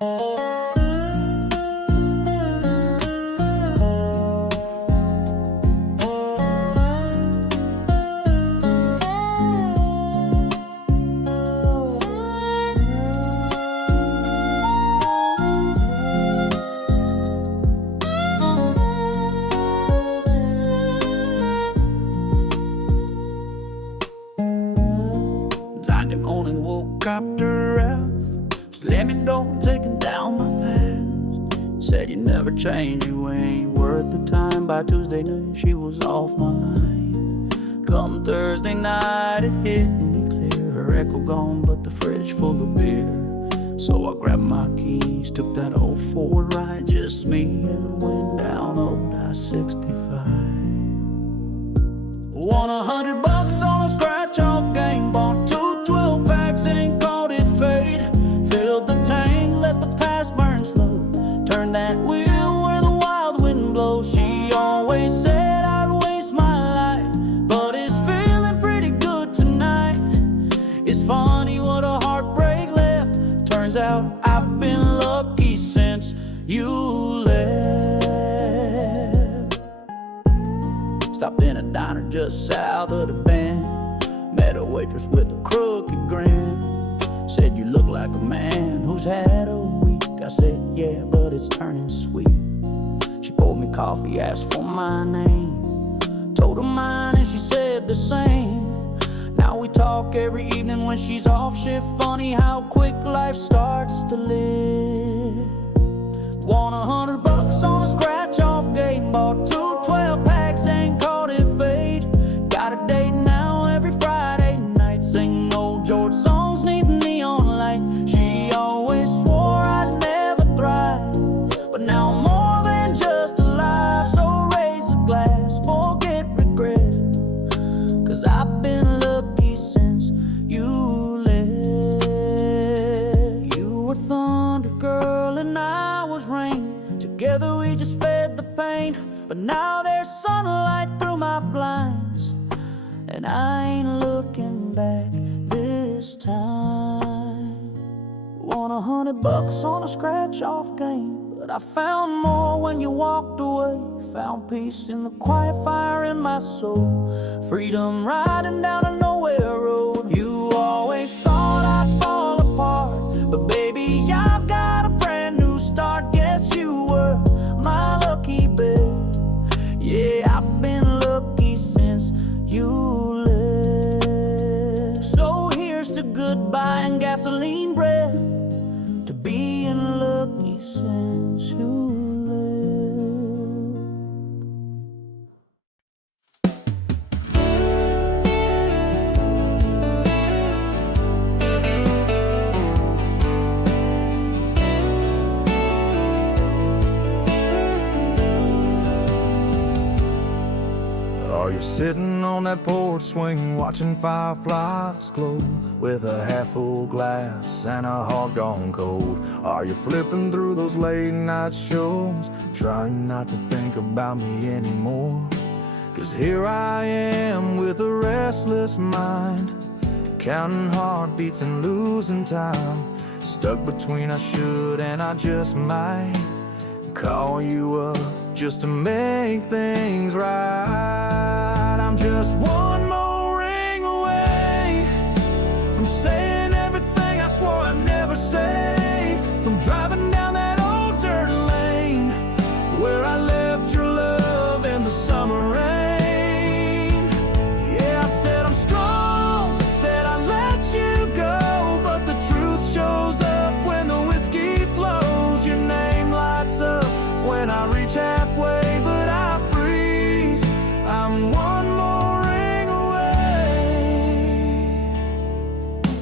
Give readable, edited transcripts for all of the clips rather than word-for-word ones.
Sunday morning, woke up to Ralph, slamming door, taking down my past. Said you never change, you ain't worth the time. By Tuesday night, she was off my mind. Come Thursday night, it hit me clear. Her echo gone, but the fridge full of beer. So I grabbed my keys, took that old Ford ride, just me, and went down old I-65. Won $100 on a scratch-off game, bought 2 12-packs and called it fate. Filled the tank, let the past burn slow, turned that wheel where the wild wind blows. She always said I'd waste my life, but it's feeling pretty good tonight. It's funny what a heartbreak left. Turns out I've been lucky since you left. Stopped in a diner just south of the bend, met a waitress with a crooked grin. Said you look like a man who's had a week. I said yeah, but it's turning sweet. She poured me coffee, asked for my name, told her mine and she said the same. Now we talk every evening when she's off shift. Funny how quick life starts to live. Won $100 on a scratch-off game, bought 2 12-packs and called it fate. Got a date now every Friday night, sing old George songs neath the neon light. She always swore I'd never thrive, but now I'm more than just alive. So raise a glass, forget regret, 'cause I've been lucky since you left. You were thunder, girl, and I was rain. Together we just fed the pain, but now there's sunlight through my blinds, and I ain't looking back this time. Won $100 on a scratch-off game, but I found more when you walked away. Found peace in the quiet fire in my soul, freedom riding down a nowhere road. You always thought I'd fall apart, but baby, I've got a brand new start. Guess you were my lucky bet. Yeah, I've been lucky since you left. So here's to goodbye and gasoline breath, to being lucky since you left. Are you sitting on that porch swing, watching fireflies glow, with a half-full glass and a heart gone cold? Are you flipping through those late-night shows, trying not to think about me anymore? 'Cause here I am with a restless mind, counting heartbeats and losing time, stuck between I should and I just might call you up just to make things right. I'm just one more ring away from saying everything I swore I'd never say, from driving down that old dirt lane where I left your love in the summer rain. Yeah, I said I'm strong, said I'd let you go, but the truth shows up when the whiskey flows. Your name lights up when I reach halfway, but I freeze. I'm one more ring away.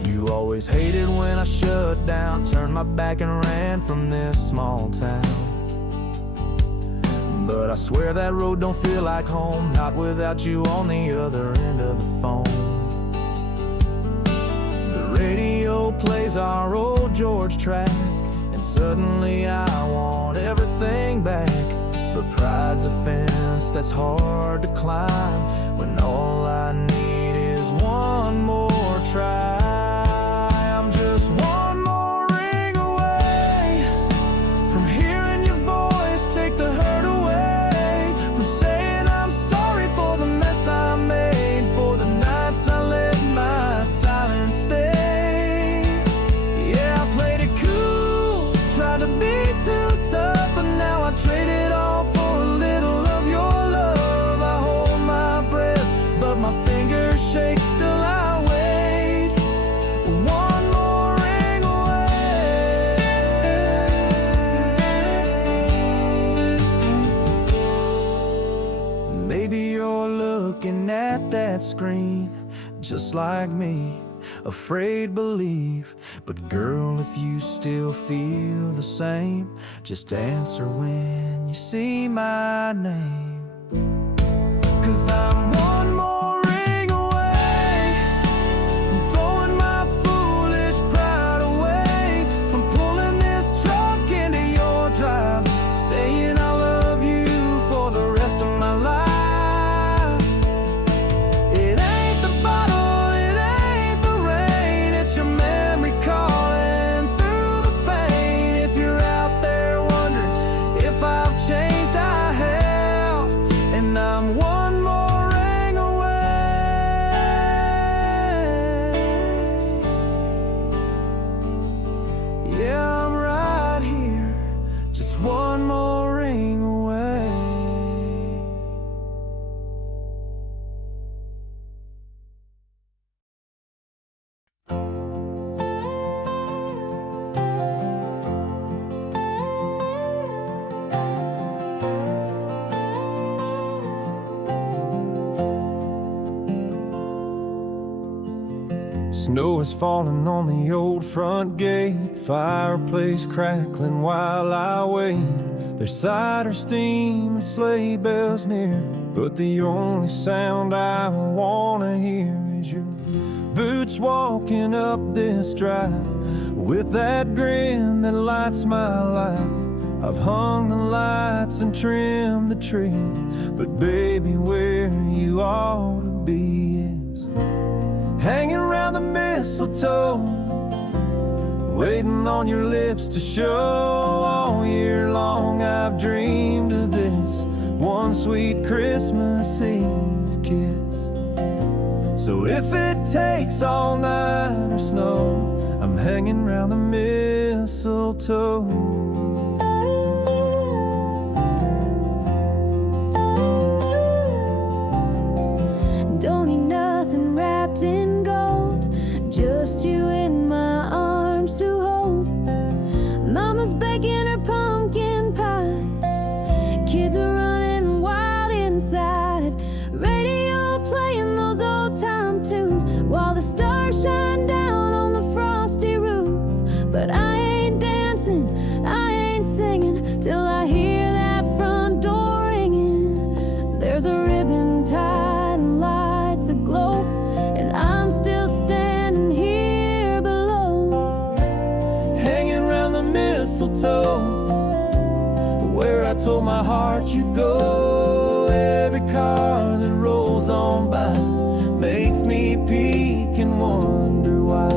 You always hated when I shut down, turned my back and ran from this small town. But I swear that road don't feel like home, not without you on the other end of the phone. The radio plays our old George track, and suddenly I want everything back. But pride's a fence that's hard to climb when all I need is one more try. I'm just one more ring away tried to be too tough, but now I trade it all for a little of your love. I hold my breath, but my fingers shake, still I wait. One more ring away. Maybe you're looking at that screen just like me, afraid believe. But girl, if you still feel the same, just answer when you see my name. 'Cause I'm one more ring away from throwing my foolish pride away, from pulling this truck into your drive, saying I love you for the rest of my life. It ain't the bottle, it ain't the rain, it's your memory calling through the pain. If you're out there wondering if I've changed, I have, and I'm one more ring away. Yeah, I'm right here, just one more ring away. Snow is falling on the old front gate, fireplace crackling while I wait. There's cider steam and sleigh bells near, but the only sound I wanna hear is your boots walking up this drive, with that grin that lights my life. I've hung the lights and trimmed the tree, but baby, where you ought to be is hanging around the mistletoe, waiting on your lips to show. All year long I've dreamed of this one sweet Christmas Eve kiss. So if it takes all night or snow, I'm hanging around the mistletoe. Don't need nothing wrapped in gold, just you in my arms to hold. Mama's baking her pumpkin pie, kids are running wild inside, radio playing those old time tunes while the stars shine down on the frosty roof. But I ain't dancing, I ain't singing till I hear that front door ringing. There's a ribbon tied and lights aglow, and I'm still standing here below, Hanging around the mistletoe, where I told my heart you'd go. Every car that rolls on by makes me peek and wonder why.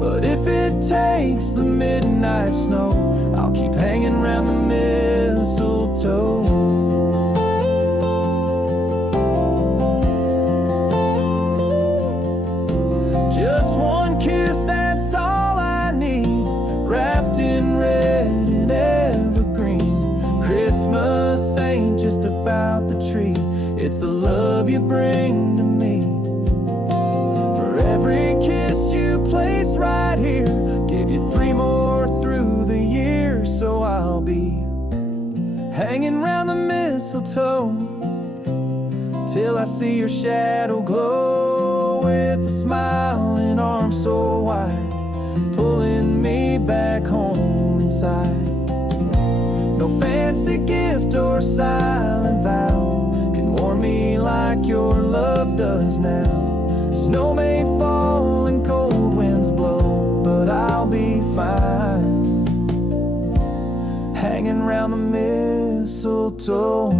But if it takes the midnight snow, I'll keep hanging around the mistletoe. Just one kiss, that's all I need, wrapped in red and evergreen. Christmas ain't just about the tree, it's the love you bring to me. For every kiss you place right here, give you 3 more through the year. So I'll be hanging round the mistletoe till I see your shadow glow, with a smile and arms so wide, pulling me back home inside. No fancy gift or silent vow can warm me like your love does now. Snow may fall and cold winds blow, but I'll be fine, hanging round the mistletoe.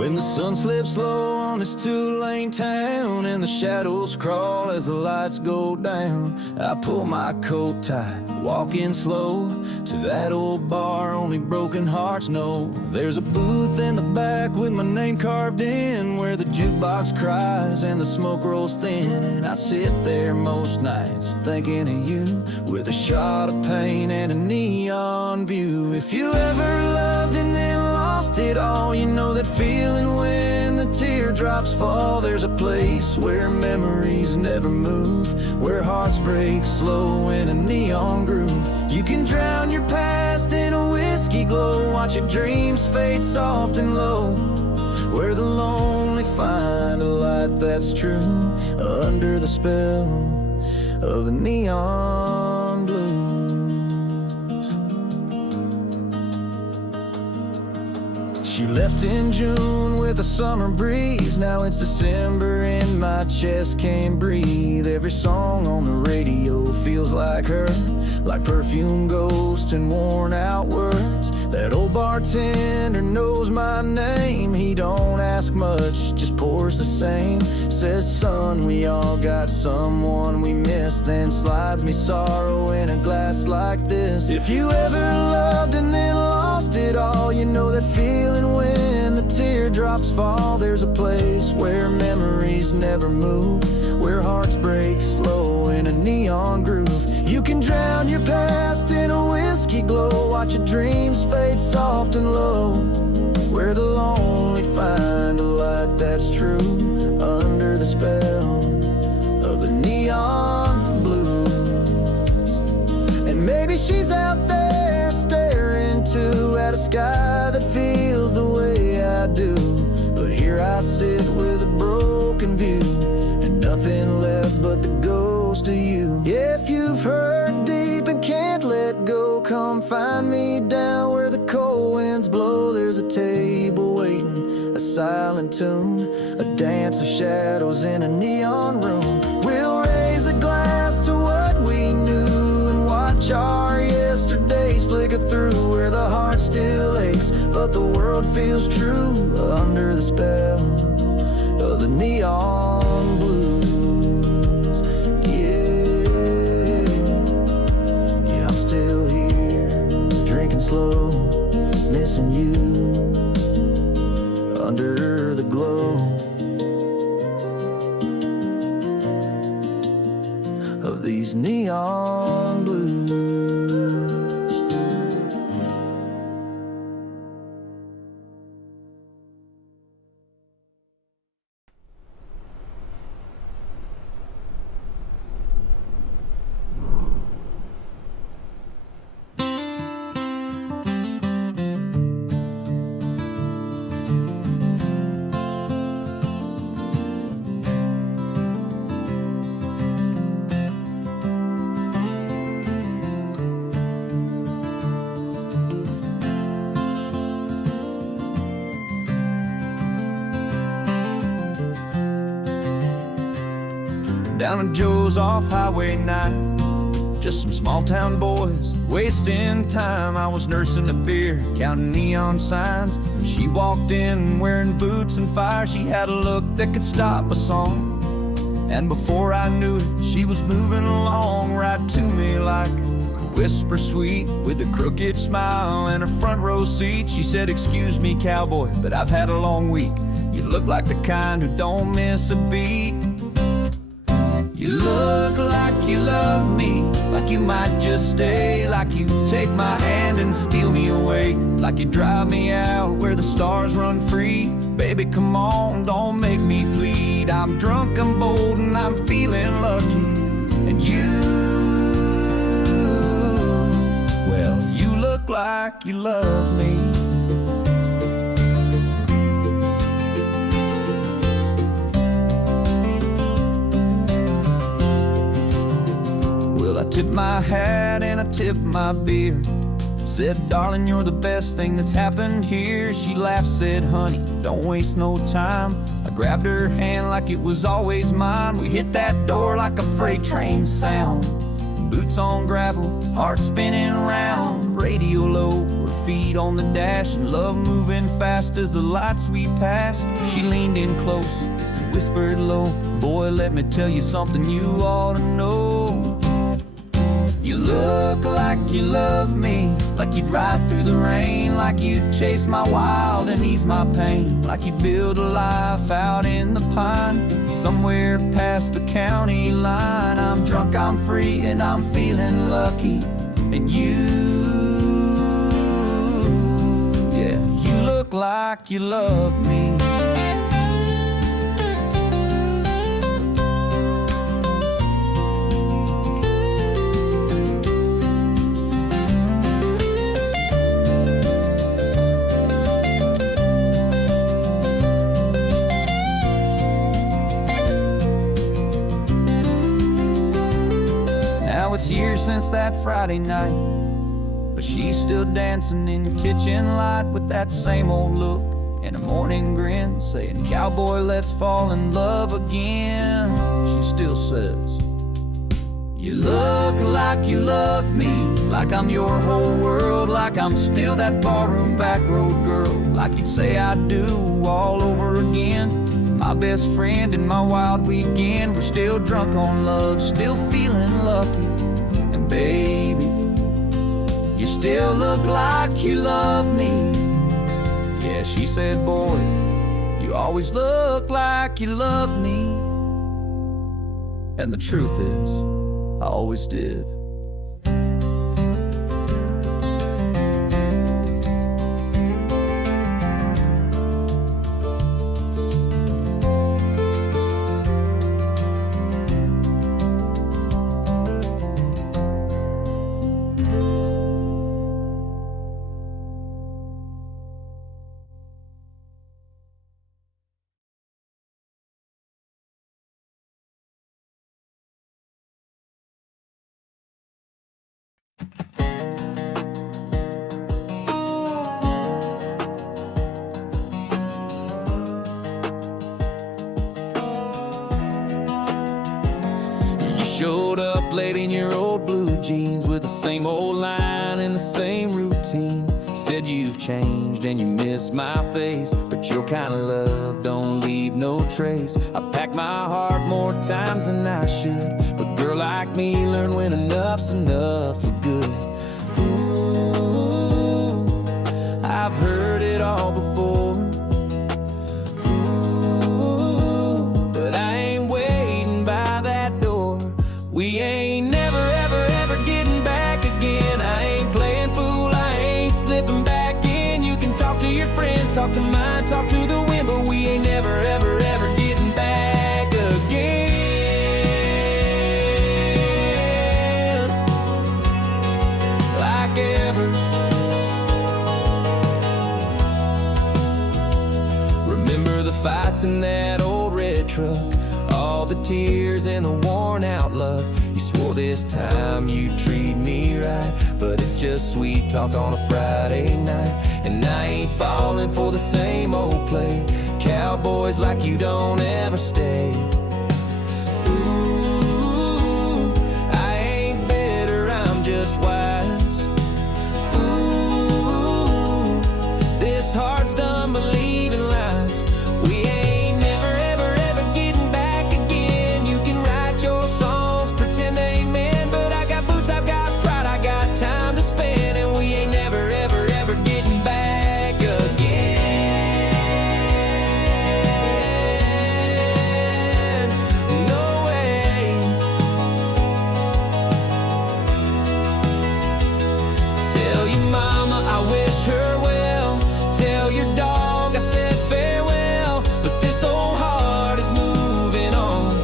When the sun slips low on this two-lane town and the shadows crawl as the lights go down, I pull my coat tight, walking slow to that old bar only broken hearts know. There's a booth in the back with my name carved in, where the jukebox cries and the smoke rolls thin. And I sit there most nights thinking of you, with a shot of pain and a neon view. If you ever loved and then lost it all, you know that feeling when the teardrops fall. There's a place where memories never move, where hearts break slow in a neon groove. You can drown your past in a whiskey glow, watch your dreams fade soft and low, where the lonely find a light that's true, under the spell of the neon blue. She left in June with a summer breeze. Now it's December and my chest can't breathe. Every song on the radio feels like her, like perfume, ghost, and worn out words. That old bartender knows my name. He don't ask much, just pours the same. Says, son, we all got someone we miss, then slides me sorrow in a glass like this. If you ever loved and then lost it all, you know that feeling when the teardrops fall. There's a place where memories never move, where hearts break slow in a neon groove. You can drown your past in a whiskey glow, watch your dreams fade soft and low, where the lonely find a light that's true, under the spell of the neon blues. And maybe she's out there staring too at a sky that feels the way I do, but here I sit with a broken view and nothing left but the ghost of you. If you've hurt deep and can't let go, come find me down where the cold winds blow. There's a table waiting, a silent tune, a dance of shadows in a neon room. We'll raise a glass to what we knew and watch our yesterdays flicker through, where the heart still aches but the world feels true, under the spell of the neon blues. Yeah, I'm still here, drinking slow, missing you, under the glow of these neon blues. Down at Joe's off Highway 9, just some small town boys wasting time. I was nursing a beer, counting neon signs, and she walked in wearing boots and fire. She had a look that could stop a song, and before I knew it, she was moving along right to me like a whisper sweet, with a crooked smile and a front row seat. She said, excuse me, cowboy, but I've had a long week. You look like the kind who don't miss a beat. You look like you love me, like you might just stay, like you take my hand and steal me away, like you drive me out where the stars run free. Baby, come on, don't make me plead. I'm drunk, I'm bold, and I'm feeling lucky. And you, well, you look like you love me. I tipped my hat and I tipped my beer. Said, darling, you're the best thing that's happened here. She laughed, said, honey, don't waste no time. I grabbed her hand like it was always mine. We hit that door like a freight train sound. Boots on gravel, heart spinning round. Radio low, we're feet on the dash, and love moving fast as the lights we passed. She leaned in close and whispered low, boy, let me tell you something you ought to know. You look like you love me, like you'd ride through the rain, like you'd chase my wild and ease my pain, like you'd build a life out in the pine, somewhere past the county line. I'm drunk, I'm free, and I'm feeling lucky. And you, yeah, you look like you love me. Now it's years since that Friday night, but she's still dancing in the kitchen light with that same old look and a morning grin, saying, cowboy, let's fall in love again. She still says, you look like you love me, like I'm your whole world, like I'm still that barroom back road girl, like you'd say I do all over again. My best friend and my wild weekend, we're still drunk on love, still feeling lucky. And baby, you still look like you love me. Yeah, she said, boy, you always look like you love me. And the truth is, I always did. Showed up late in your old blue jeans with the same old line and the same routine. Said you've changed and you miss my face, but your kind of love don't leave no trace. I pack my heart more times than I should, but girl like me learn when enough's enough for good. Ooh, I've heard it all before. Ooh, but I ain't waiting by that door. We ain't never, ever, ever getting back again. I ain't playing fool, I ain't slipping back in. You can talk to your friends, talk to mine, talk to the wind, but we ain't never, ever, ever getting back again. Like ever. Remember the fights in that old red truck, all the tears and the worn out luck. You swore this time you'd treat me right, but it's just sweet talk on a Friday night. And I ain't falling for the same old play, cowboys like you don't ever stay. Ooh, I ain't bitter, I'm just wise. Ooh, this heart's done believing lies. We ain't never, ever, ever getting back again. You can write your songs, pretend they ain't meant, but I got boots, I've got pride, I got time to spend, and we ain't never, ever, ever getting back again. No way. Tell your mama I wish her well. Tell your dog I said farewell. But this old heart is moving on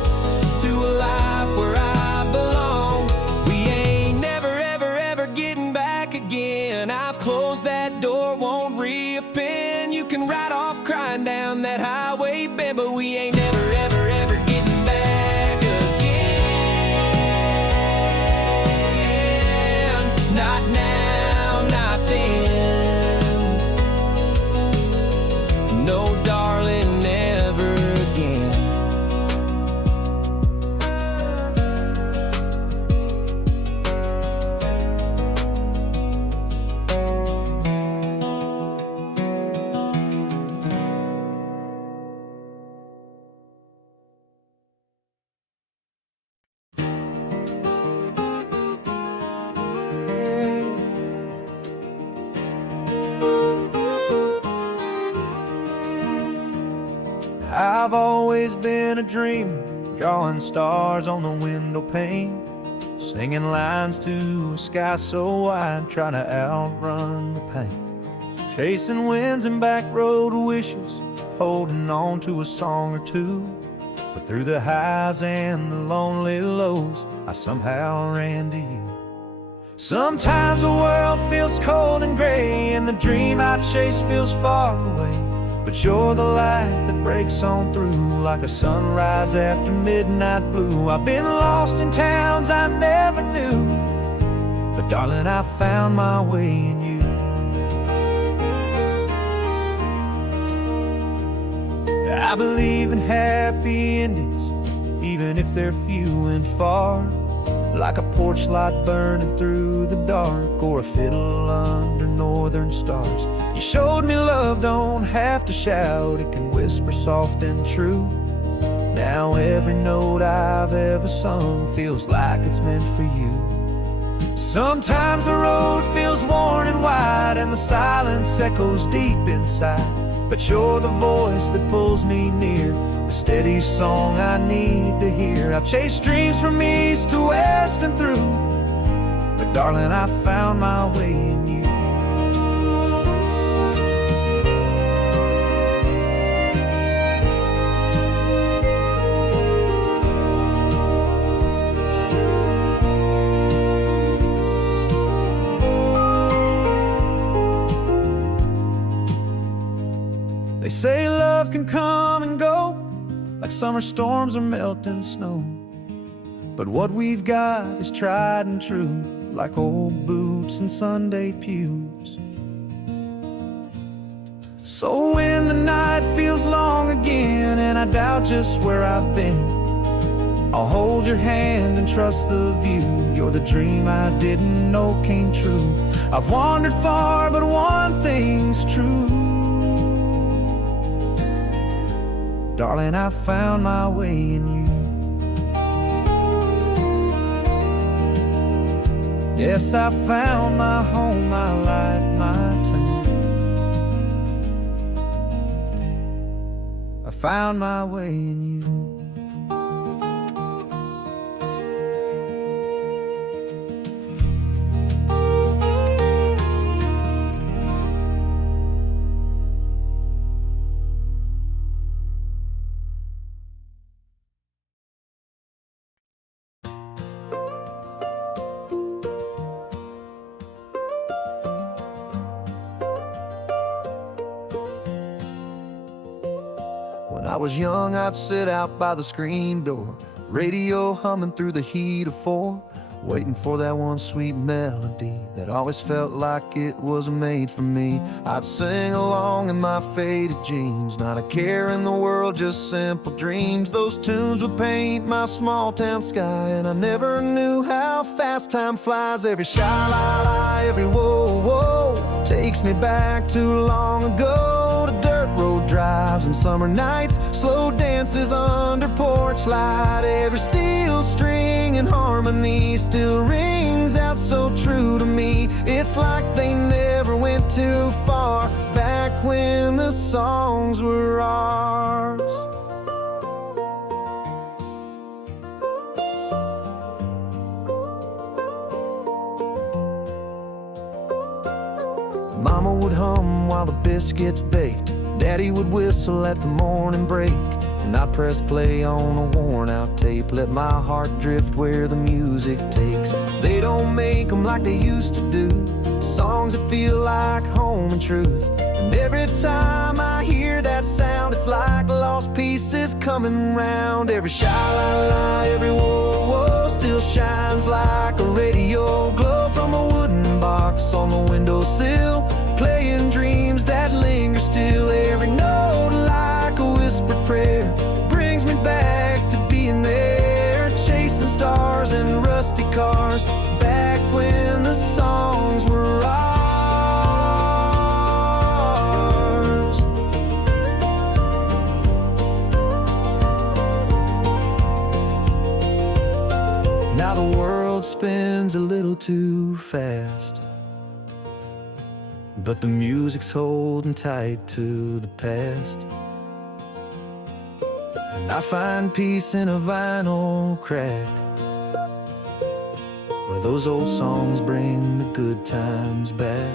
to a life where I belong. We ain't never, ever, ever getting back again. I've closed that door, won't reopen. You can ride off crying down that highway bend, but we ain't never, ever, ever getting back again. Not now, not then. No, darling, never again. I've always been a dreamer, drawing stars on the window pane, singing lines to a sky so wide, trying to outrun the pain. Chasing winds and back road wishes, holding on to a song or two. But through the highs and the lonely lows, I somehow ran to you. Sometimes the world feels cold and gray, and the dream I chase feels far away. But you're the light that breaks on through, like a sunrise after midnight blue. I've been lost in towns I never knew, but darling, I found my way in you. I believe in happy endings, even if they're few and far, like a porch light burning through the dark, or a fiddle under northern stars. You showed me love don't have to shout, it can whisper soft and true. Now every note I've ever sung feels like it's meant for you. Sometimes the road feels worn and wide, and the silence echoes deep inside, but you're the voice that pulls me near, the steady song I need to hear. I've chased dreams from east to west and through, but darling, I found my way in you. They say love can come and go, like summer storms or melting snow. But what we've got is tried and true, like old boots and Sunday pews. So when the night feels long again, and I doubt just where I've been, I'll hold your hand and trust the view. You're the dream I didn't know came true. I've wandered far, but one thing's true. Darling, I found my way in you. Yes, I found my home, my life, my tune. I found my way in you. When I was young, I'd sit out by the screen door, radio humming through the heat of 4, waiting for that one sweet melody that always felt like it was made for me. I'd sing along in my faded jeans, not a care in the world, just simple dreams. Those tunes would paint my small town sky, and I never knew how fast time flies. Every sha-la-la, every whoa-whoa takes me back too long ago, to dirt road drives and summer nights, slow dances under porch light. Every steel string in harmony still rings out so true to me. It's like they never went too far, back when the songs were ours. Mama would hum while the biscuits baked, Daddy would whistle at the morning break, and I'd press play on a worn out tape, let my heart drift where the music takes. They don't make them like they used to do, songs that feel like home and truth. And every time I hear that sound, it's like lost pieces coming round. Every sha-la-la, every whoa-whoa still shines like a radio glow from a wooden box on the windowsill, playing dreams that linger still. Every note like a whispered prayer brings me back to being there, chasing stars and rusty cars, back when the songs were ours. Now the world spins a little too fast, but the music's holding tight to the past. I find peace in a vinyl crack, where those old songs bring the good times back.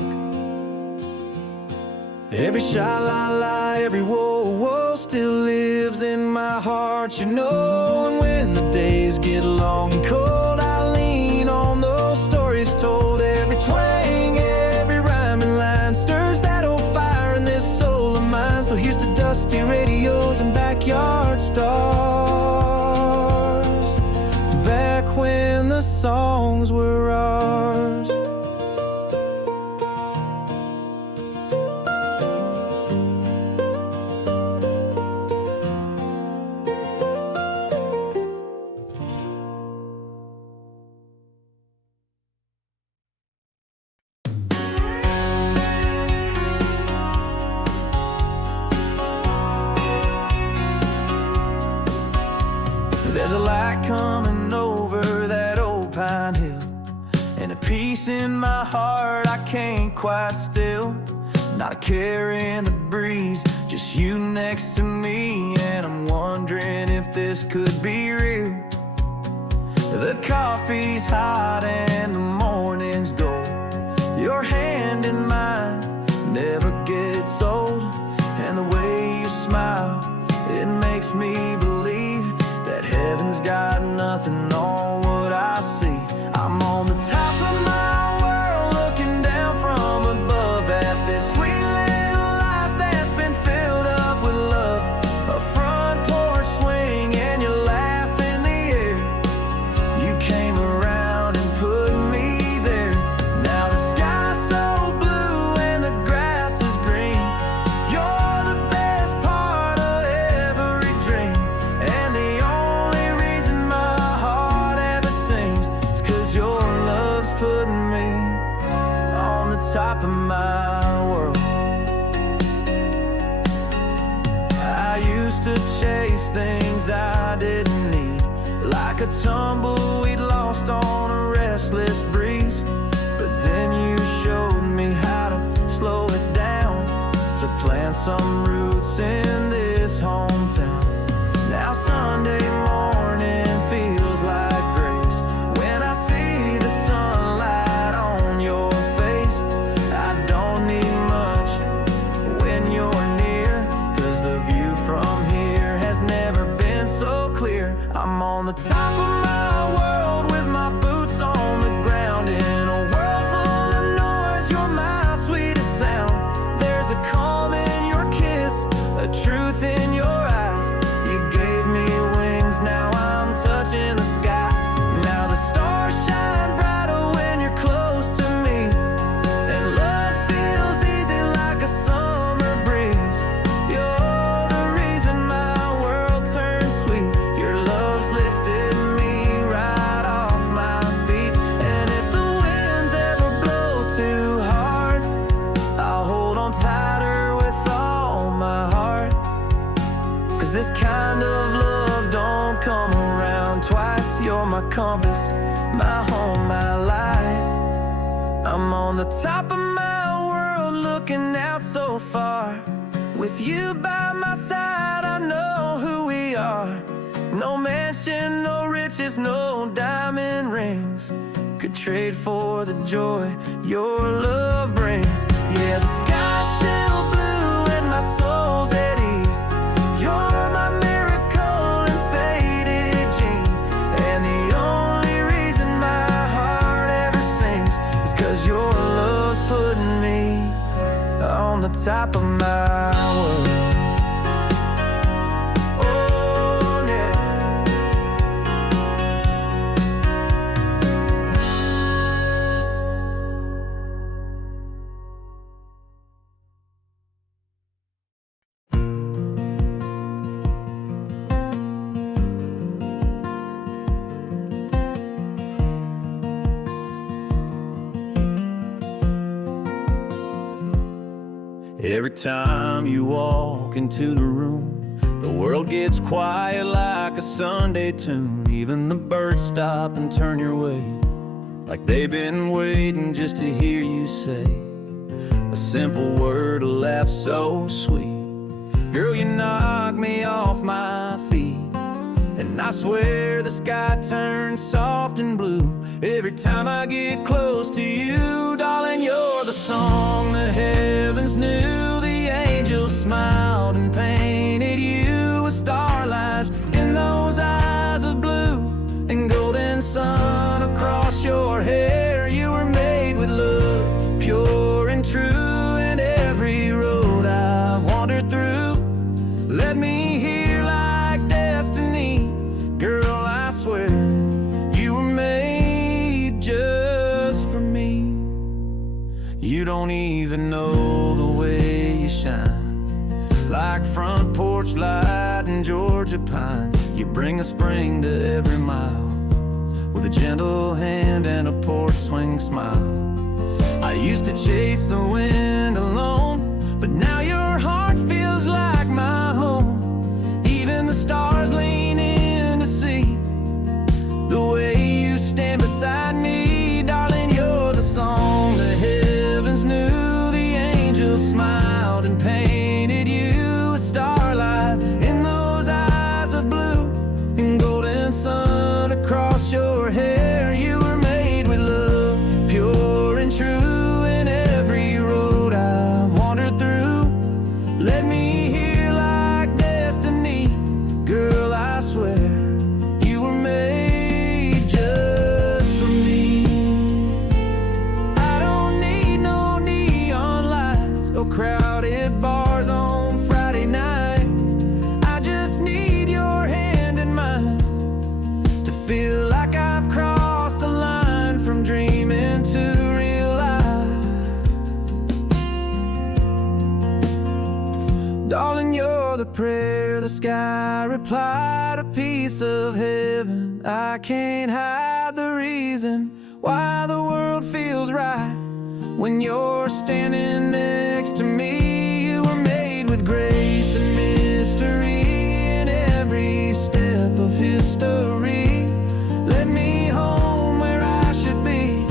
Every sha-la-la, every whoa-whoa still lives in my heart, you know. And when the days get long and cold, I lean on those stories told. Every twang, every rhyme and line stirs that old fire in this soul of mine. So here's to dusty radios and backyard stars, back when the songs were ours. There's a light coming over that old pine hill, and a peace in my heart I can't quite still. Not a care in the breeze, just you next to me, and I'm wondering if this could be real. The coffee's hot and the morning's gold. Your hand in mine never gets old, and the way you smile, it makes me believe that heaven's got nothing on what I see. I'm on the top of my world, looking down from above at this sweet little life that's been filled up with love. A front porch swing and your laugh in the air. You came around and put me there. Now the sky's so blue and the grass is green. You're the best part of every dream, and the only reason my heart ever sings is 'cause your love's putting me on the top of my world. I used to chase things I didn't need, like a tumbleweed lost on a restless breeze. But then you showed me how to slow it down, to plant some roots in this hometown. Now Sunday morning feels like grace when I see the sunlight on your face. I don't need much when you're near, 'cause the view from here has never been so clear. I'm on the top of my world with my boots on the ground, in a world full of noise, you're my sweetest sound. There's a calm in your kiss, a truth in your eyes. You gave me wings, now I'm touching the sky. Now the stars shine brighter when you're close to me, and love feels easy like a summer breeze. You're the reason my world turns sweet. Your love's lifted me right off my feet, and if the winds ever blow too hard, I'll hold on tighter with all my heart. 'Cause this kind of love don't come around twice. You're my compass, my home, my light. I'm on the top of my world, looking out so far. With you by my side, I know who we are. No mansion, no riches, no diamond rings could trade for the joy your love brings. Yeah, the sky's still blue and my soul's at ease. You're my miracle in faded jeans, and the only reason my heart ever sings is 'cause your love's putting me on the top of my world. Oh, yeah. Every time you walk into the room, the world gets quiet like a Sunday tune. Even the birds stop and turn your way, like they've been waiting just to hear you say a simple word, a laugh so sweet. Girl, you knock me off my feet. And I swear the sky turns soft and blue every time I get close to you. Darling, you're the song the heavens knew. The angels smiled and painted you with starlight in those eyes of blue, and golden sun across your hair. You were made with love, pure and true. And every road I've wandered through led me here like destiny. Girl, I swear you were made just for me. You don't even know the way you shine, like front porch light and Georgia pine. You bring a spring to every mile with a gentle hand and a porch swing smile. I used to chase the wind alone, but now your heart feels like my home. Even the stars lean in to see the way you stand beside me. Darling, you're the song the heavens knew. The angels smiled and painted you with starlight in those eyes of blue, and golden sun across your hair. You were made with love, pure and true. And every road I wandered through led me here like destiny. Girl, I swear you were made just for me. I don't need no neon lights or crowded bars on Friday nights. I just need your hand in mine to feel like I've crossed the line from dreaming to real life. Darling, you're the prayer the sky replied, a piece of heaven. I can't hide the reason why the world feels right when you're standing next to me. You were made with grace and mystery, in every step of history led me home where I should be.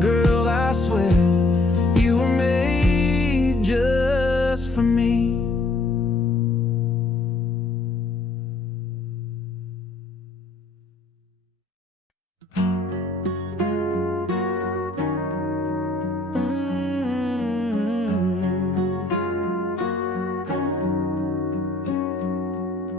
Girl, I swear you were made just for me.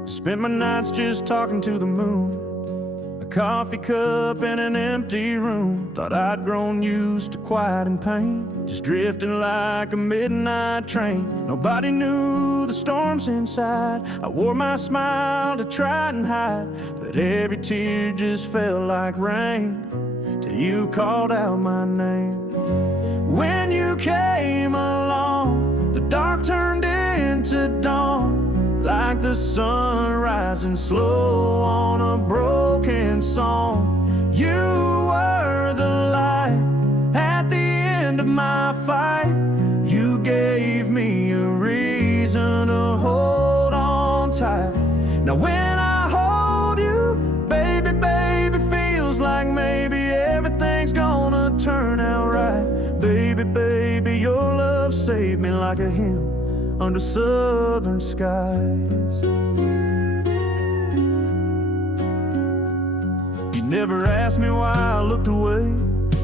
Spent my nights just talking to the moon, a coffee cup in an empty room. Thought I'd grown used to quiet and pain, just drifting like a midnight train. Nobody knew the storms inside. I wore my smile to try and hide, but every tear just felt like rain till you called out my name. When you came along, the dark turned into dawn, like the sun rising slow on a broken song. You were the light at the end of my fight. You gave me a reason to hold on tight. Now when I hold you, baby, baby, feels like maybe everything's gonna turn out right. Baby, baby, your love saved me like a hymn under southern skies. You never asked me why I looked away.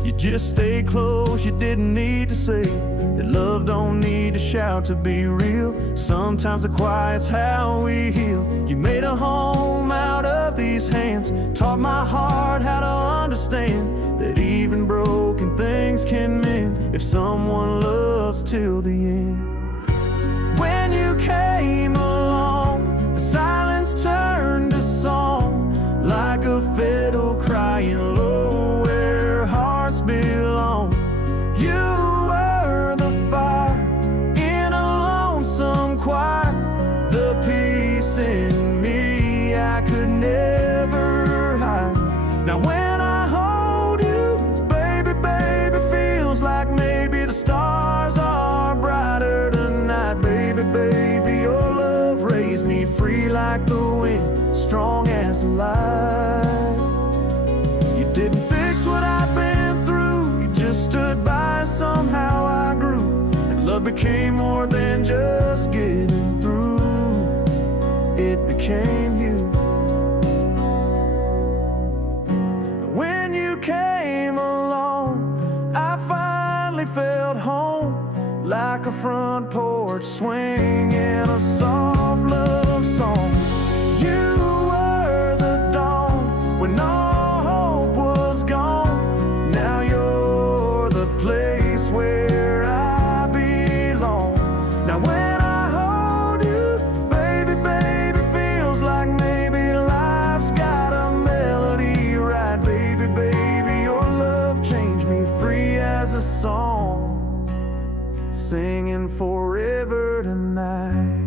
You just stayed close, you didn't need to say that love don't need to shout to be real. Sometimes the quiet's how we heal. You made a home out of these hands, taught my heart how to understand that even broken things can mend if someone loves till the end. When you came along, the silence turned to song, like a fiddle crying low where hearts belong. You were the fire in a lonesome choir, the peace in me I could never hide. Now when I hold you, baby, baby, feels like maybe the stars are brighter tonight. Baby, baby, your love raised me free like the wind, strong as the light. You didn't fix what I've been through, you just stood by, somehow I grew, and love became more than just getting through. It became you. home, like a front porch swing in a soft love song. You were the dawn when all hope was gone. Now you're the place where I belong. Now when I hold you, baby, baby, feels like maybe life's got a melody right. Baby, baby, your love changed me free as a song, singing forever tonight.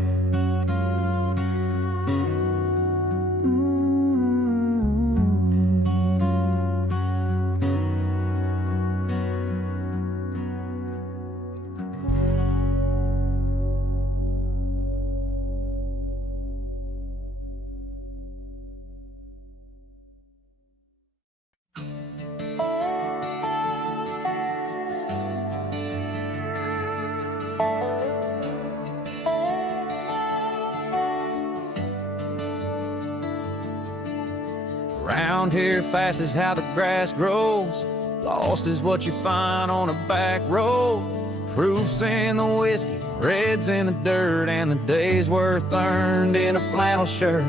Around here fast is how the grass grows. Lost is what you find on a back road. Proofs in the whiskey, reds in the dirt, and the day's worth earned in a flannel shirt.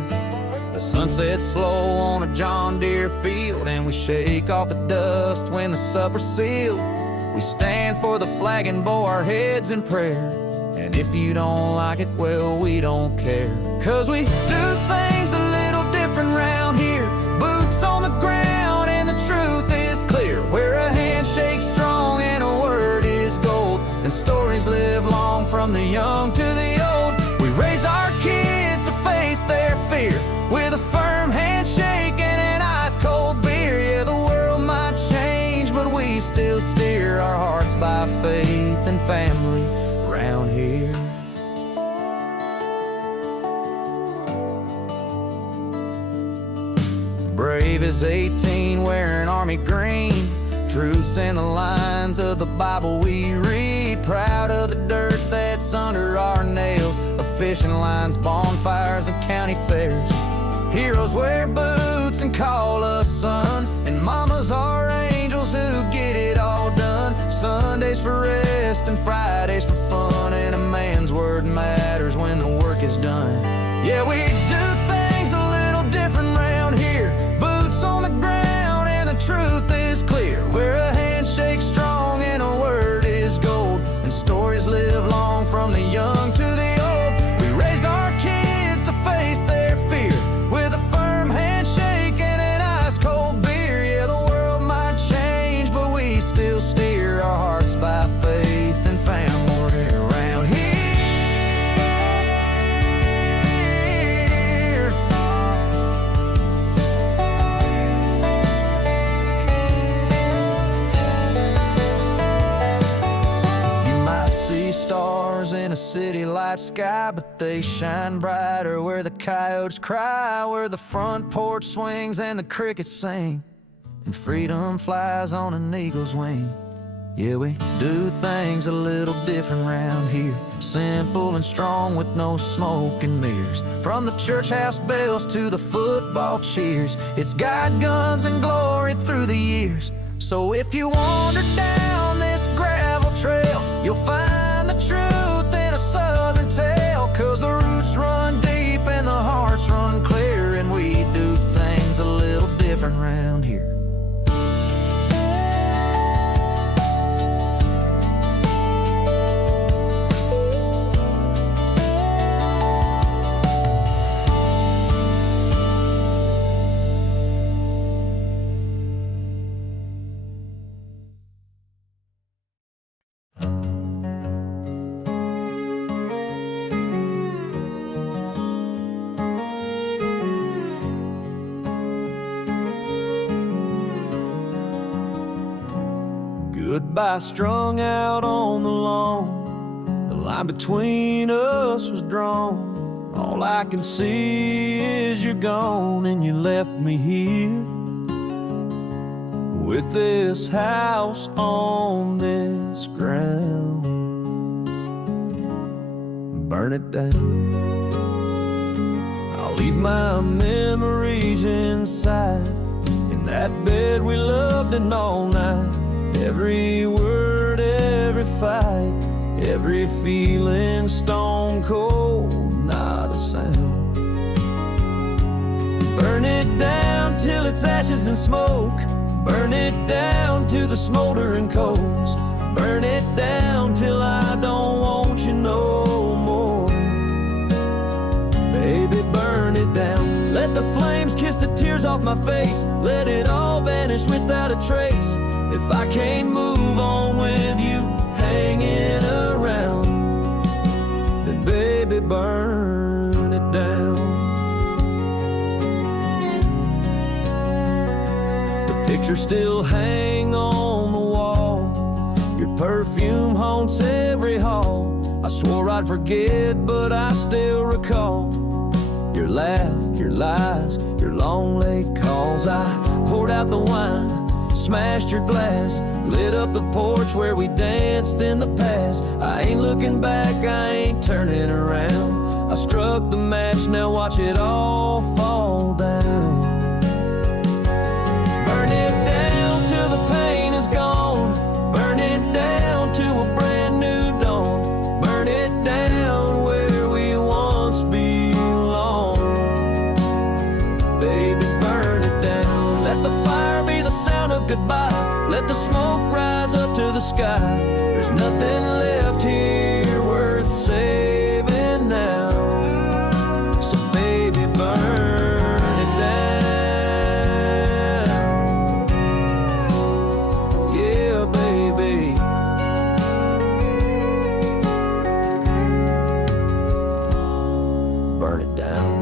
The sun sets slow on a John Deere field, and we shake off the dust when the supper's sealed. We stand for the flag and bow our heads in prayer, and if you don't like it, well, we don't care. 'Cause we do things a little different round here. Boots on the ground and the truth is clear, where a handshake's strong and a word is gold, and stories live long from the young to the old. We raise our kids to face their fear with a firm handshake and an ice-cold beer. Yeah, the world might change, but we still steer our hearts by faith and family around here. Brave as 18, wearing army green. Truths in the lines of the Bible we read. Proud of the dirt that's under our nails. Of fishing lines, bonfires, and county fairs. Heroes wear boots and call us son, and mamas are angels who get it all done. Sundays for rest and Fridays for fun, and a man's word matters when the work is done. Yeah, we do things a little different round here. Boots on the ground and the truth is clear, where a handshake's strong and a word is gold, and stories live long from the young to the old. We raise our kids to face their fear with a firm handshake and an ice-cold beer. Yeah, the world might change, but we still steer our hearts by faith and family around here. Stars in a city light sky, but they shine brighter where the coyotes cry, where the front porch swings and the crickets sing, and freedom flies on an eagle's wing. Yeah, we do things a little different round here, simple and strong with no smoke and mirrors. From the church house bells to the football cheers, it's God, guns, and glory through the years. So if you wander down this gravel trail, you'll find the truth in a southern tale. 'Cause the roots run deep and the hearts run clear, and we do things a little different round here. Goodbye strung out on the lawn, the line between us was drawn. All I can see is you're gone, and you left me here with this house on this ground. Burn it down. I'll leave my memories inside, in that bed we loved in all night. Every word, every fight, Every feeling stone cold, not a sound. Burn it down till it's ashes and smoke. Burn it down to the smoldering coals. Burn it down till I don't want you no more. Baby, burn it down. Let the flames kiss the tears off my face. Let it all vanish without a trace. If I can't move on with you hanging around, then baby, burn it down. The pictures still hang on the wall. Your perfume haunts every hall. I swore I'd forget, but I still recall your laugh, your lies, your long late calls. I poured out the wine, smashed your glass, lit up the porch where we danced in the past. I ain't looking back, I ain't turning around. I struck the match, now watch it all fall down. Burn it down till the pain is gone. Burn it down to a brand new dawn. Burn it down where we once belonged. Baby, burn it down. Let the fire be the sound of goodbye. Let the smoke rise up to the sky. There's nothing left here worth saving now. So baby, burn it down. Yeah, baby. Burn it down.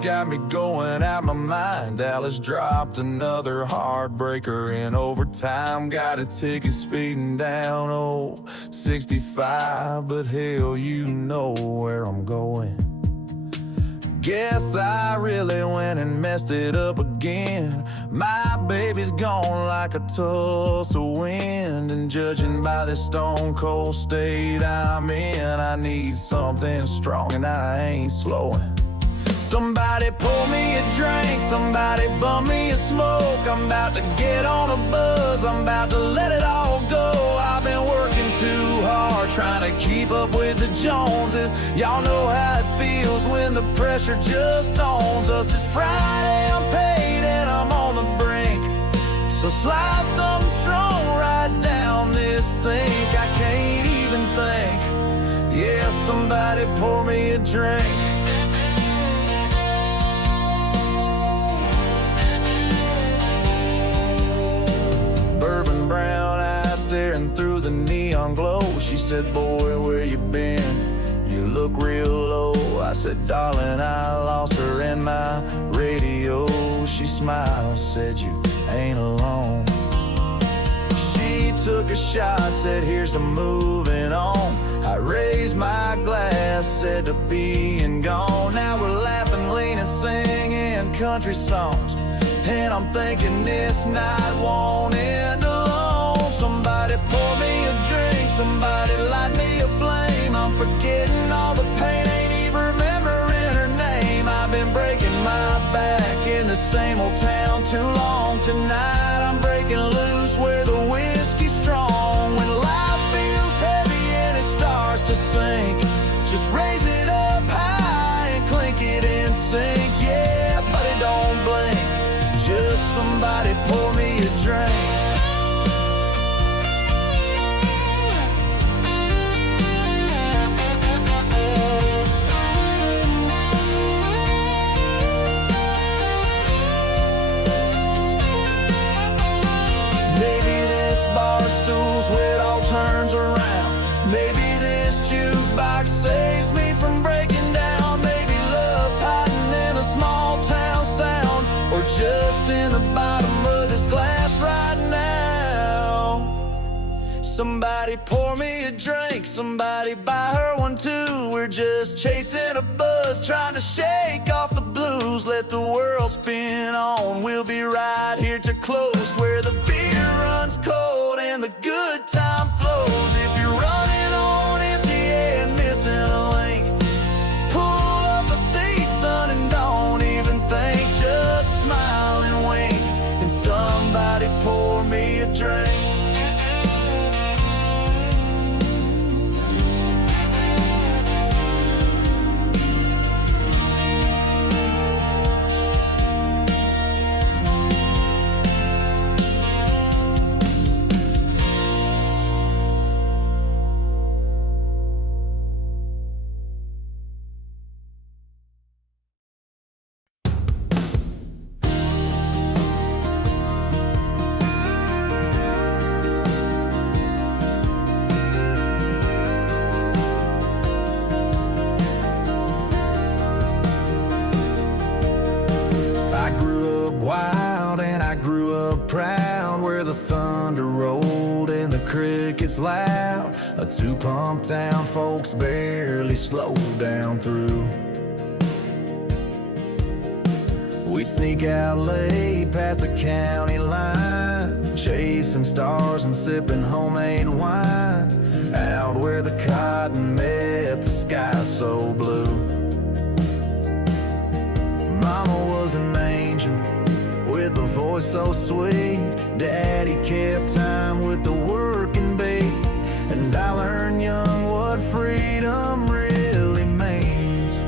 Got me going out my mind. Dallas dropped another heartbreaker in overtime. Got a ticket speeding down, oh, 65. But hell, you know where I'm going. Guess I really went and messed it up again. My baby's gone like a Tulsa wind. And judging by this stone cold state I'm in, I need something strong and I ain't slowing. Somebody pour me a drink, somebody bum me a smoke. I'm about to get on a buzz, I'm about to let it all go. I've been working too hard, trying to keep up with the Joneses. Y'all know how it feels when the pressure just owns us. It's Friday, I'm paid and I'm on the brink. So slide something strong right down this sink. I can't even think. Yeah, somebody pour me a drink. Bourbon brown eyes staring through the neon glow. She said, boy, where you been? You look real low. I said, darling, I lost her in my radio. She smiled, said, you ain't alone. She took a shot, said, here's to moving on. I raised my glass, said to being gone. Now we're laughing, leaning, singing country songs. And I'm thinking this night won't end alone. Somebody pour me a drink, somebody light me a flame. I'm forgetting all the pain, ain't even remembering her name. I've been breaking my back in the same old town too long. Tonight I'm breaking loose where the whiskey's strong. When life feels heavy and it starts to sink, just raise it up high and clink it in sync. Yeah, buddy, don't blink. Just somebody pour me a drink. Maybe this bar stool's where it all turns around. Maybe this jukebox saves me from breaking down. Maybe love's hiding in a small town. Somebody pour me a drink, somebody buy her one too. We're just chasing a buzz, trying to shake off the blues. Let the world spin on, we'll be right here to close, where the beer runs cold and the good time flows. If you're running on empty and missing a link, pull up a seat, son, and don't even think. Just smile and wink, and somebody pour me a drink. Wild and I grew up proud, where the thunder rolled and the crickets loud. A two-pump town folks barely slowed down through. We'd sneak out late past the county line, chasing stars and sipping homemade wine, out where the cotton met the sky so blue. Mama was an angel with a voice so sweet. Daddy kept time with the working beat, and I learned young what freedom really means.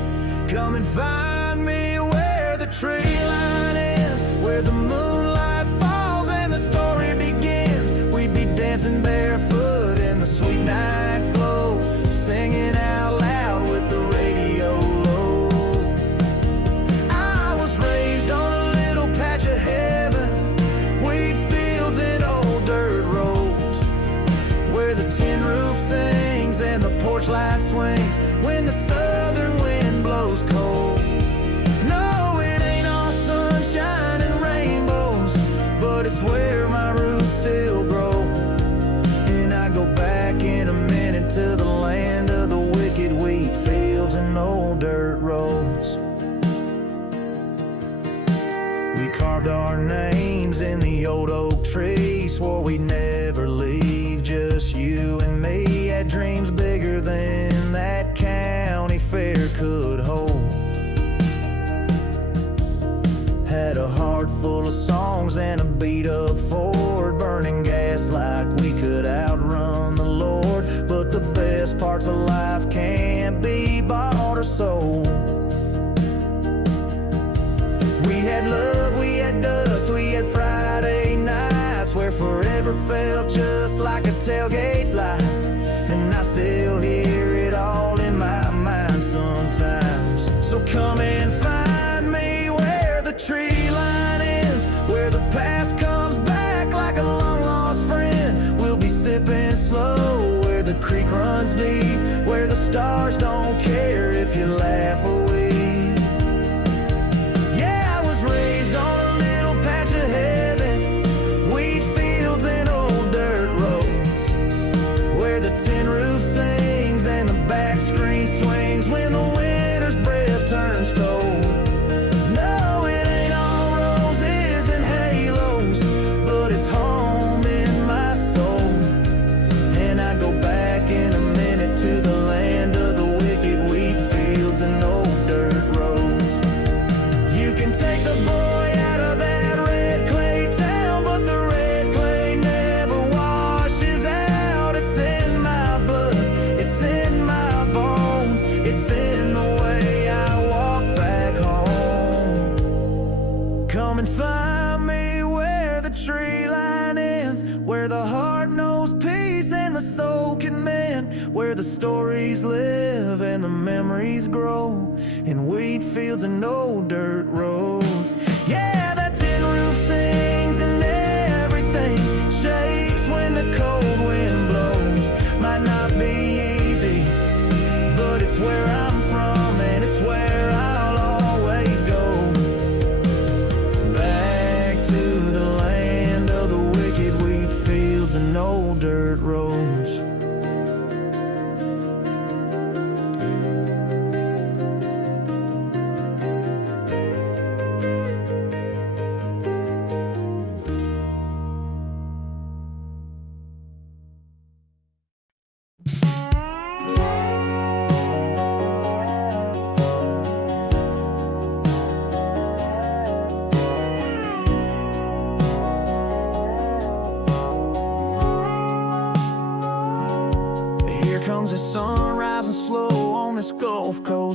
Come and find me where the tree line ends, where the moonlight falls and the story begins. We'd be dancing barefoot in the sweet night glow, singing out loud with the radio low. I was raised on a little patch of heaven, wheat fields and old dirt roads, where the tin roof sings and the porch light swings when the southern wind blows cold. No, it ain't all sunshine and rainbows, but it's where my roots still grow. And I go back in a minute to the land of the wicked wheat fields and old dirt roads. We carved our names in the old oak tree, swore we'd never leave, just you and me. Had dreams bigger than that county fair could hold. Had a heart full of songs and a beat up Ford, burning gas like we could outrun the Lord. But the best parts of life can't be bought or sold. We had love, we had dust, we had Friday nights where forever felt just like a tailgate light. And I still hear it all in my mind sometimes. So come and find me where the tree line ends, where the past comes back like a long lost friend. We'll be sipping slow, where the creek runs deep, where the stars don't care if you laugh or weep. Yeah, I was raised on a little patch of heaven, wheat fields and old dirt roads, where the tin roof sings and the back screen swings when the winter's breath turns cold. No, it ain't all roses and halos, but it's home in my soul. And I go back in a minute to the land of the wicked wheat fields and old dirt roads. You can take the boy out of that red clay town, but the red clay never washes out. It's in my blood, it's in my bones, it's in the way I walk back home. Come and find me where the tree line ends, where the heart knows peace and the soul can mend, where the stories live and the memories grow in wheat fields and old dirt roads. Yeah, that tin roof sings and everything shakes when the cold wind blows. Might not be easy, but it's where I'm from and it's where I'll always go. Back to the land of the wicked wheat fields and old dirt roads.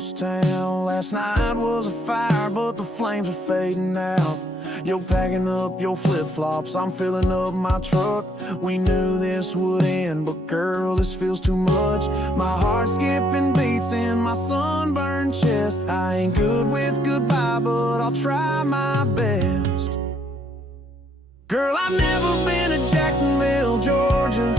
ghost town. Last night was a fire, but the flames are fading out. You're packing up your flip-flops, I'm filling up my truck. We knew this would end, but girl, this feels too much. My heart's skipping beats in my sunburned chest. I ain't good with goodbye, but I'll try my best. Girl, I've never been to Jacksonville, Georgia,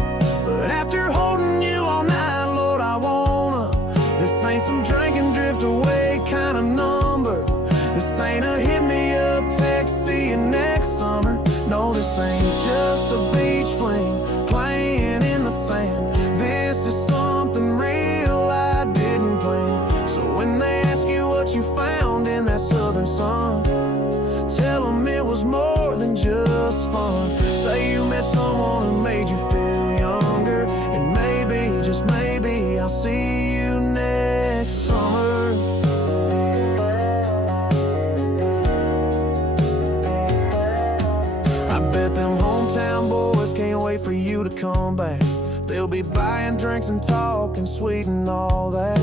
but after holding you all night, Lord, I wanna. This ain't some drink and drift away kind of number. This ain't a hit me up text, see you next summer. No, this ain't just a beach fling playing in the sand. This is something real I didn't plan. So when they ask you what you found in that southern sun, tell them it was more than just fun. Say you met someone who made you feel younger, and maybe, just maybe, I'll see you next summer. I bet them hometown boys can't wait for you to come back. They'll be buying drinks and talking sweet and all that,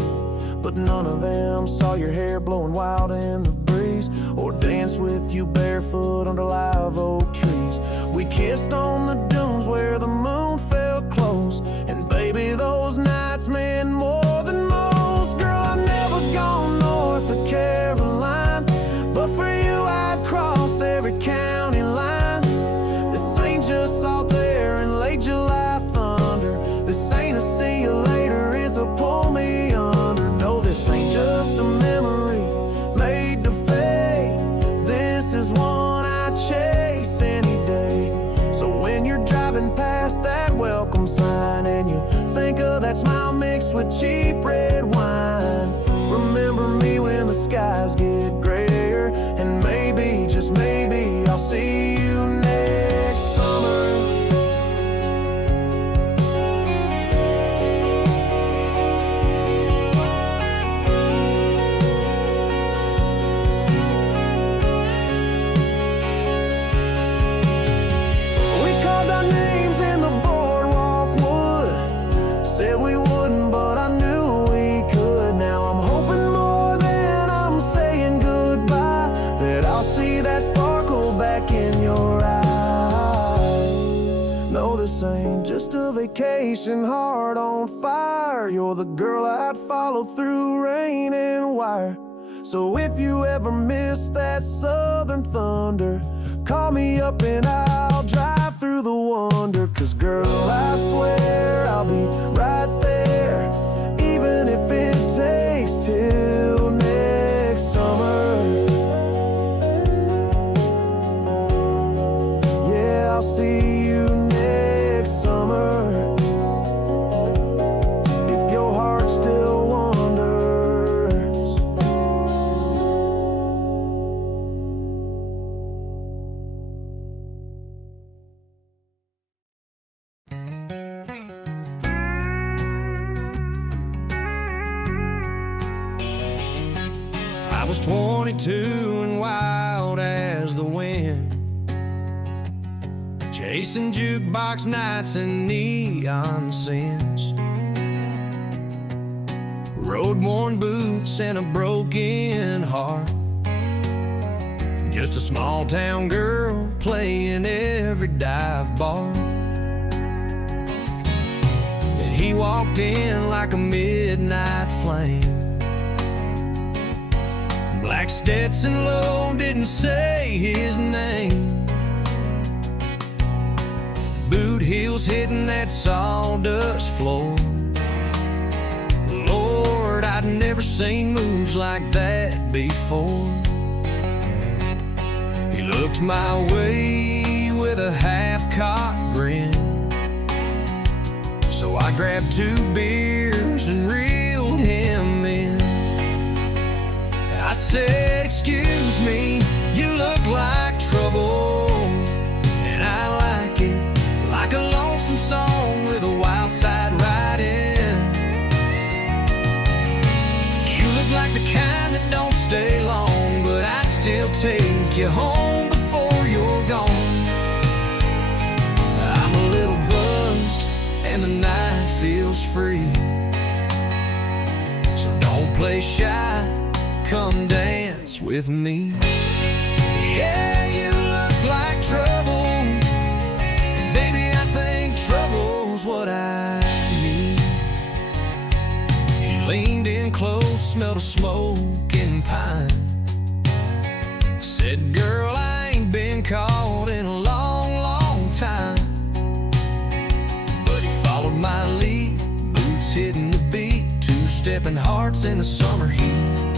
but none of them saw your hair blowing wild in the breeze, or danced with you barefoot under live oak trees. We kissed on the dunes where the moon felt close, and baby, those nights meant more than most. Girl, I've never gone north of Caroline, but for you I'd cross every county line. This ain't just salt air and late July thunder. This ain't a see you later, it's a pull me under. No, this ain't just a memory made to fade. This is one I chase any day. So when you're driving past that welcome sign and you think of that smile mixed with cheap red wine, remember me when the skies get grayer, and maybe, just maybe, I'll see you next summer. Said we wouldn't, but I knew we could. Now I'm hoping more than I'm saying goodbye, that I'll see that sparkle back in your eye. No, this ain't just a vacation, heart on fire. You're the girl I'd follow through rain and wire. So if you ever miss that southern thunder, call me up and I'll drive through the wonder. 'Cause girl, I swear I'll be right there, even if it takes till next summer. Yeah, I'll see you next summer, if your heart still wanders. I was 22 and wild as the wind, chasing jukebox nights and neon scenes, road-worn boots and a broken heart. Just a small-town girl playing every dive bar. And he walked in like a midnight flame. Black Stetson low, didn't say his name. Boot heels hitting that sawdust floor. Lord, I'd never seen moves like that before. He looked my way with a half-cocked grin, so I grabbed 2 beers and reeled him in. I said, excuse me, you look like trouble, and I like it, like a lonesome song with a wild side riding. You look like the kind that don't stay long, but I'd still take you home before you're gone. I'm a little buzzed and the night feels free, so don't play shy, come dance with me. Yeah, you look like trouble. Baby, I think trouble's what I need. He leaned in close, smelled of smoke and pine. Said, girl, I ain't been caught in a long, long time. But he followed my lead, boots hitting the beat, two-stepping hearts in the summer heat.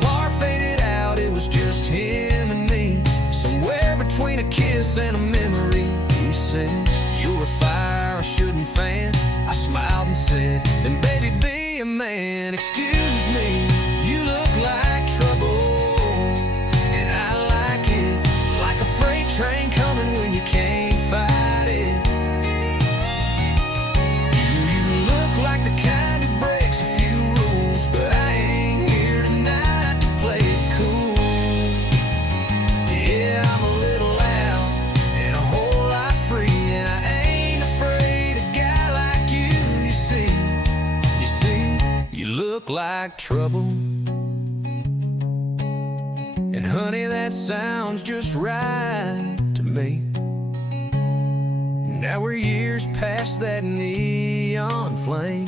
Bar faded out, it was just him and me, somewhere between a kiss and a memory. He said, you're a fire I shouldn't fan. I smiled and said, then baby, be a man. Excuse me, you look like trouble, and I like it, like a freight train coming when you can't fight it. You look like the kind who breaks a few rules, but I ain't here tonight to play it cool. Yeah, I'm a little loud and a whole lot free, and I ain't afraid of a guy like you. You look like trouble. And honey, that sounds just right to me. Now we're years past that neon flame,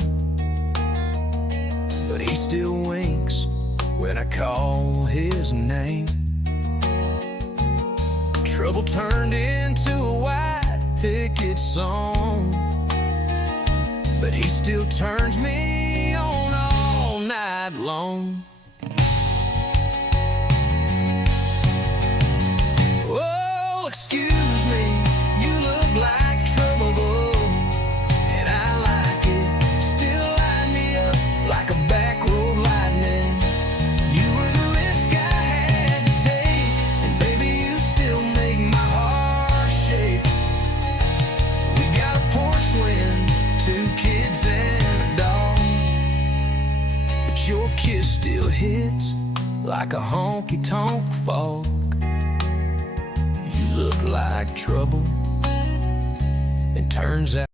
but he still winks when I call his name. Trouble turned into a white picket song, but he still turns me on all night long. Oh, excuse me, you look like trouble, and I like it. Still light me up like a back road lightning. You were the risk I had to take, and baby, you still make my heart shake. We got a porch swing, 2 kids and a dog, but your kiss still hits like a honky-tonk fog. You look like trouble, and turns out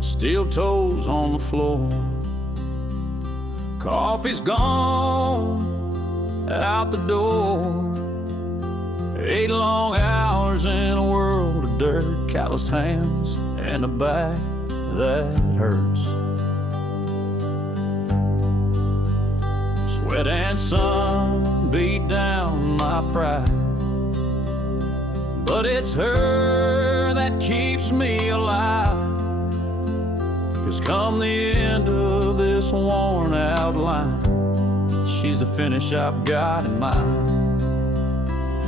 steel toes on the floor. Coffee's gone out the door. 8 long hours in a world of dirt, calloused hands and a back that hurts. Sweat and sun beat down my pride, but it's her that keeps me alive. 'Cause come the end of this worn out line, she's the finish I've got in mind.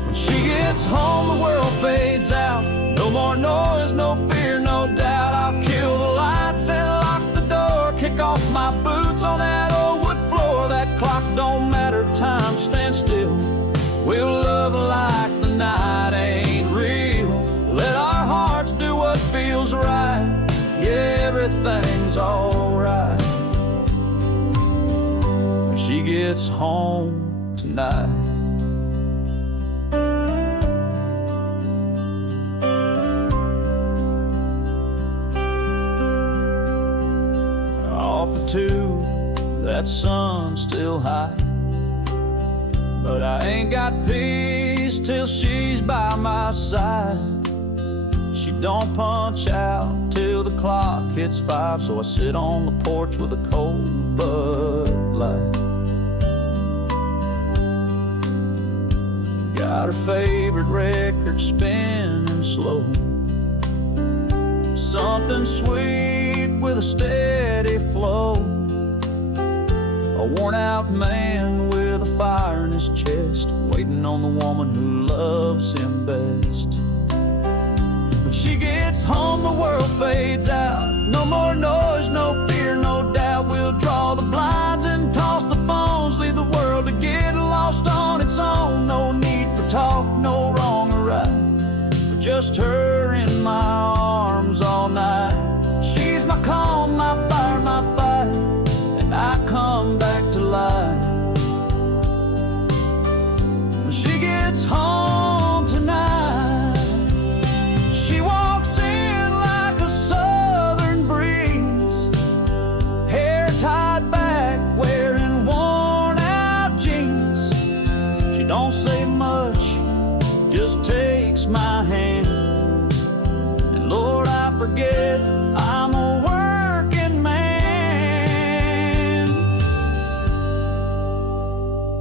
When she gets home, the world fades out. No more noise, no fear, no doubt. I'll kill the lights and lock the door, kick off my boots on that old wood floor. That clock don't matter, time stands still. We'll love like the night ain't real. Let our hearts do what feels right. Yeah, everything's alright when she gets home tonight. Off at 2, that sun's still high, but I ain't got peace till she's by my side. She don't punch out till the clock hits 5, so I sit on the porch with a cold Bud Light. Got her favorite record spinning slow, something sweet with a steady flow. A worn out man with a fire in his chest, waiting on the woman who loves him best. When she gets home, the world fades out. No more noise, no fear, no doubt. We'll draw the blinds and toss the phones, leave the world to get lost on its own. No need for talk, no wrong or right, but just her in my tied back, wearing worn out jeans. She don't say much, just takes my hand. And Lord, I forget I'm a working man.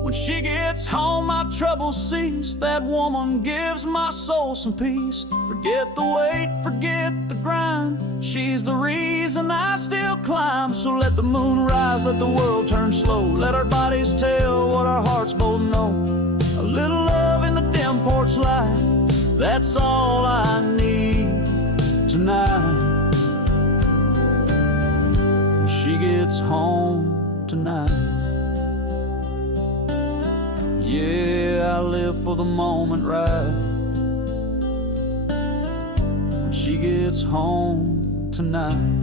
When she gets home, my troubles cease. That woman gives my soul some peace. Forget the weight, forget the grind. She's the reason I still climb. So let the moon rise, let the world turn slow. Let our bodies tell what our hearts both know. A little love in the dim porch light, that's all I need tonight. When she gets home tonight. Yeah, I live for the moment right. When she gets home tonight.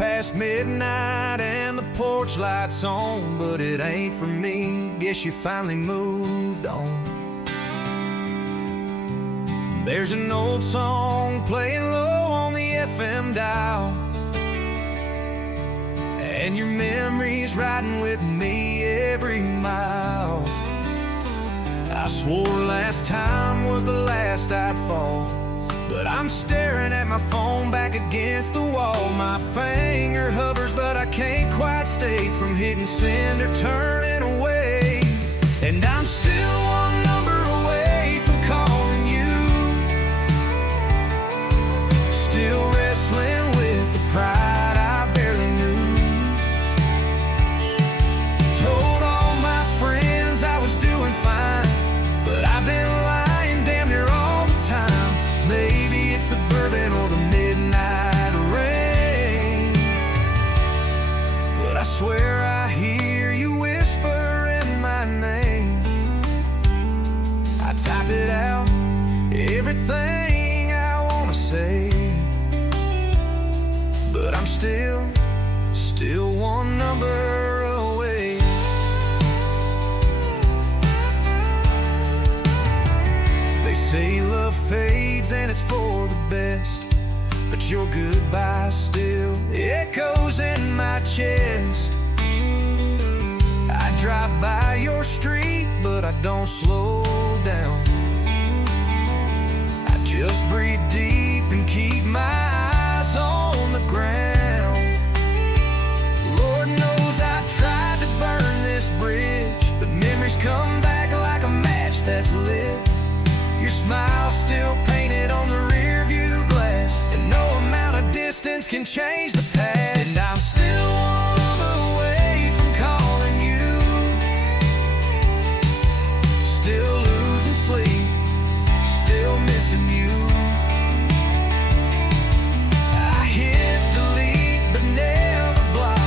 It's midnight and the porch light's on, but it ain't for me. Guess you finally moved on. There's an old song playing low on the FM dial, and your memory's riding with me every mile. I swore last time was the last I'd fall, but I'm staring at my phone back against the wall. My finger hovers, but I can't quite stay from hitting send or turning away. And I'm still one number away from calling you, still wrestling with the pride I barely knew. Told all my friends I was doing fine, but I've been lying damn near all the time. Maybe it's the bourbon or the midnight rain, but I swear I hear you whispering my name. I type it out, everything I wanna say, but I'm still one number away. They say love fades and it's for the best, but your goodbye still echoes in my chest. I drive by your street, but I don't slow down. I just breathe deep and keep my eyes on the ground. Lord knows I've tried to burn this bridge, but memories come back like a match that's lit. Your smile still painted on the rear view glass, and no amount of distance can change the past. And I'm still one away from calling you, still losing sleep, still missing you. I hit delete but never block,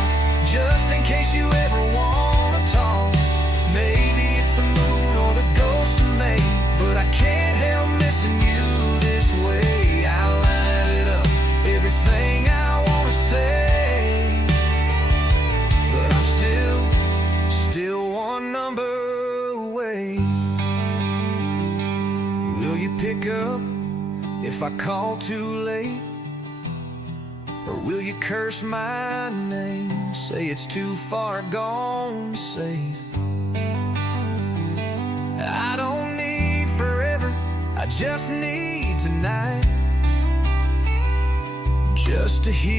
just in case you ever wanna talk. Maybe it's the moon or the ghost of me, but I can't help missing you this way. I line it up, everything I wanna say, but I'm still one number away. Will you pick up if I call too late? Or will you curse my name, say it's too far gone to save? I don't need forever, I just need tonight, just to hear